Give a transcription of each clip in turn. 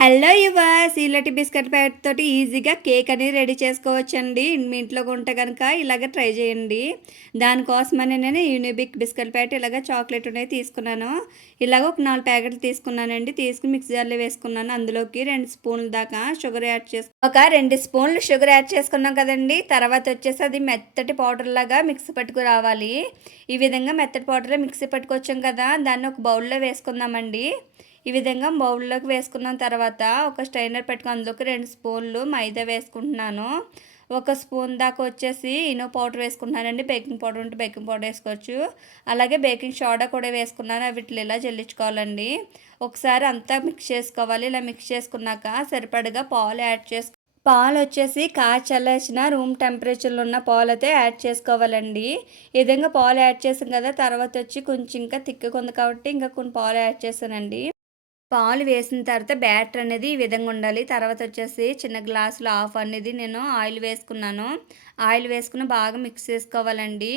Hello yours! ఈలటి biscuit packet తోటి ఈజీగా కేక్ అనేది రెడీ చేసుకోవచ్చండి. మీ ఇంట్లో ఉంటే గనక ఇలాగ ట్రై చేయండి. దానికోసమని నేను యూనిబిక్ బిస్కెట్ ప్యాకెట్ ఇలాగ చాక్లెట్ ఉన్నాయి తీసుకున్నాను. ఇలాగ ఒక 4 ప్యాకెట్లు తీసుకున్నానండి. తీసుకుని మిక్సీ జార్‌లో వేసుకున్నాను. అందులోకి 2 స్పూన్ల దాకా షుగర్ యాడ్ ఒక 2 స్పూన్లు షుగర్ యాడ్ చేసుకున్నాం కదండీ! తర్వాత వచ్చేసి అది మెత్తటి పౌడర్‌లాగా మిక్సీ పట్టుకురావాలి. ఈ విధంగా మెత్తటి పౌడర్‌లా మిక్సీ పట్టుకొచ్చాం కదా! దాన్ని ఒక బౌల్‌లో వేసుకుందామండి. ఈ విధంగా బౌల్‌లోకి వేసుకున్న తర్వాత ఒక స్ట్రైనర్ పెట్టుకొని అందులోకి 2 స్పూన్లు మైదా వేసుకుంటున్నాను. ఒక స్పూన్ దాకా వచ్చేసి ఇనో పౌడర్ వేసుకుంటున్నానండి. బేకింగ్ పౌడర్ ఉంటే బేకింగ్ పౌడర్ వేసుకోవచ్చు. అలాగే బేకింగ్ సోడా కూడా వేసుకున్నాను. వీటిని ఇలా జల్లించుకోవాలండి. ఒకసారి అంతా మిక్స్ చేసుకోవాలి. ఇలా మిక్స్ చేసుకున్నాక సరిపడగా పాలు యాడ్ పాలొచ్చేసి చల్లార్చిన రూమ్ టెంపరేచర్‌లో ఉన్న పాలైతే యాడ్ చేసుకోవాలండి. ఈ విధంగా పాలు యాడ్ చేసాం కదా! తర్వాత వచ్చి కొంచెం ఇంకా థిక్‌గా ఉంది కాబట్టి ఇంకా కొన్ని పాలు యాడ్ చేశానండి. పాలు వేసిన తర్వాత బ్యాటర్ అనేది ఈ విధంగా ఉండాలి. తర్వాత వచ్చేసి చిన్న గ్లాసులో హాఫ్ అనేది నేను ఆయిల్ వేసుకున్నాను. ఆయిల్ వేసుకుని బాగా మిక్స్ చేసుకోవాలండి.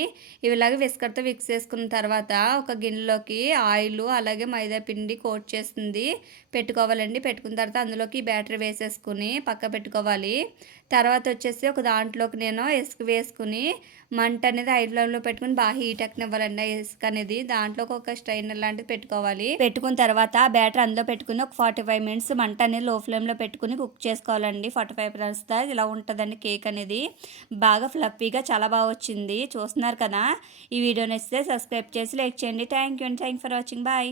ఇలాగ విస్కర్‌తో మిక్స్ చేసుకున్న తర్వాత ఒక గిన్నెలోకి ఆయిలు అలాగే మైదా పిండి కోట్ చేసింది పెట్టుకోవాలండి. పెట్టుకున్న తర్వాత అందులోకి ఈ బ్యాటర్ వేసేసుకుని పక్క పెట్టుకోవాలి. తర్వాత వచ్చేసి ఒక దాంట్లోకి నేను ఇసుక వేసుకుని మంట అనేది హై ఫ్లేమ్‌లో పెట్టుకొని బాగా హీట్ ఎక్కనివ్వాలండి ఆ ఇసుక అనేది. దాంట్లోకి ఒక స్ట్రైనర్ లాంటిది పెట్టుకోవాలి. పెట్టుకున్న తర్వాత ఆ బ్యాటర్ అందులో పెట్టుకుని ఒక 45 మినిట్స్ మంట అనేది లో ఫ్లేమ్‌లో పెట్టుకుని కుక్ చేసుకోవాలండి. 45 మినిట్స్ దాకా ఇలా ఉంటదండి కేక్ అనేది. బాగా ఫ్లఫీగా చాలా బాగా వచ్చింది. చూస్తున్నారు కదా! ఈ వీడియో నచ్చితే సబ్స్క్రైబ్ చేసి లైక్ చేయండి. థ్యాంక్ యూ అండి. Thanks for watching. బాయ్.